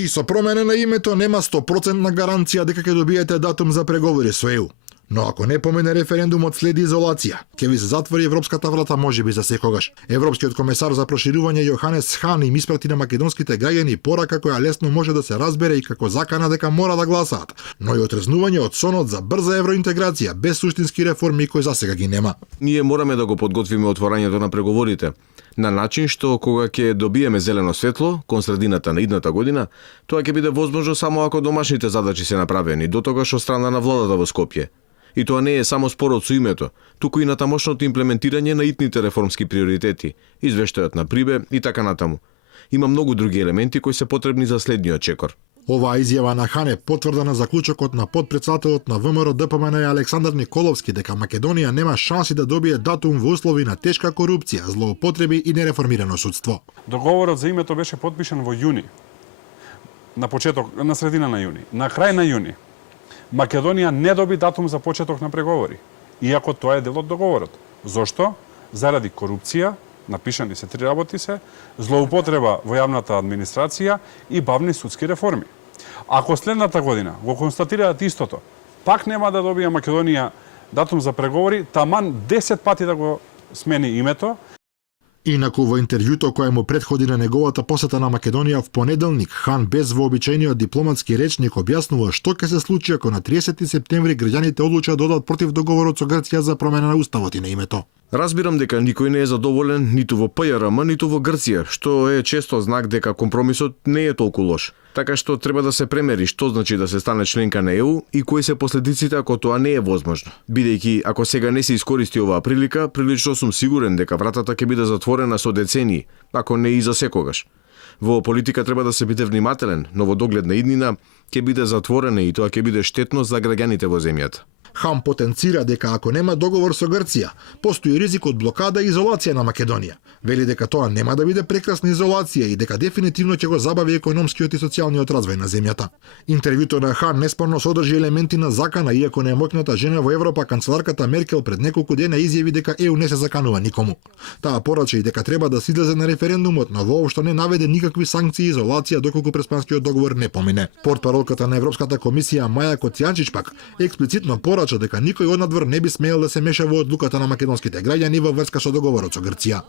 И со промена на името нема 100% гаранција дека ќе добиете датум за преговори со ЕУ. Но ако не помине референдумот, следи изолација. Ќе ви се затвори европската врата можеби за секогаш. Европскиот комесар за проширување Јоханес Хан им испрати на македонските граѓани порака која лесно може да се разбере и како закана дека мора да гласаат, но и отрезнување од сонот за брза евроинтеграција без суштински реформи кои засега ги нема. Ние мораме да го подготвиме отворањето на преговорите на начин што кога ќе добиеме зелено светло кон средината на идната година, тоа ќе биде возможно само ако домашните задачи се направени дотогаш од страна на владата во Скопје. И тоа не е само спорот со името, туку и на тамошното имплементирање на итните реформски приоритети, извештајот на Прибе и така натаму. Има многу други елементи кои се потребни за следниот чекор. Оваа изјава на Хан е потврда на заклучокот на подпредседателот на ВМРО ДПМН Александар Николовски дека Македонија нема шанси да добие датум во услови на тешка корупција, злоупотреби и нереформирано судство. Договорот за името беше потпишан во јуни. На средина на јуни. На крај на јуни Македонија не доби датум за почеток на преговори, иако тоа е дел од договорот. Зошто? Заради корупција, напишани се 3 работи се, злоупотреба во јавната администрација и бавни судски реформи. Ако следната година го констатираат истото, пак нема да добие Македонија датум за преговори, таман 10 пати да го смени името. Инаку во интервјуто кое му претходи на неговата посета на Македонија в понеделник, Хан без вообичаениот дипломатски речник објаснува што ќе се случи ако на 30 септември граѓаните одлучат да одат против договорот со Грција за промена на уставот и на името. Разбирам дека никој не е задоволен ниту во ПЈРМ, ниту во Грција, што е често знак дека компромисот не е толку лош. Така што треба да се премери што значи да се стане членка на ЕУ и кои се последиците ако тоа не е возможно. Бидејќи ако сега не се искористи оваа прилика, прилично сум сигурен дека вратата ќе биде затворена со децении, ако не и за секогаш. Во политика треба да се биде внимателен, но во догледна иднина ќе биде затворена и тоа ќе биде штетно за граѓаните во земјата. Хан потенцира дека ако нема договор со Грција, постои ризик од блокада и изолација на Македонија. Вели дека тоа нема да биде прекрасна изолација и дека дефинитивно ќе го забави економскиот и социјалниот развој на земјата. Интервјуто на Хан неспорно содржи елементи на закана, иако немотната жена во Европа, канцеларката Меркел пред неколку дена изјави дека ЕУ не се заканува никому. Таа порача и дека треба да се излезе на референдумот, но воопшто не наведе никакви санкции и изолација доколку преспанскиот договор не помине. Портпаролката на Европската комисија Маја Коцјанчич пак експлицитно порача дека никој однадвор не би смеел да се меша во одлуката на македонските граѓани во врска со договорот со Грција.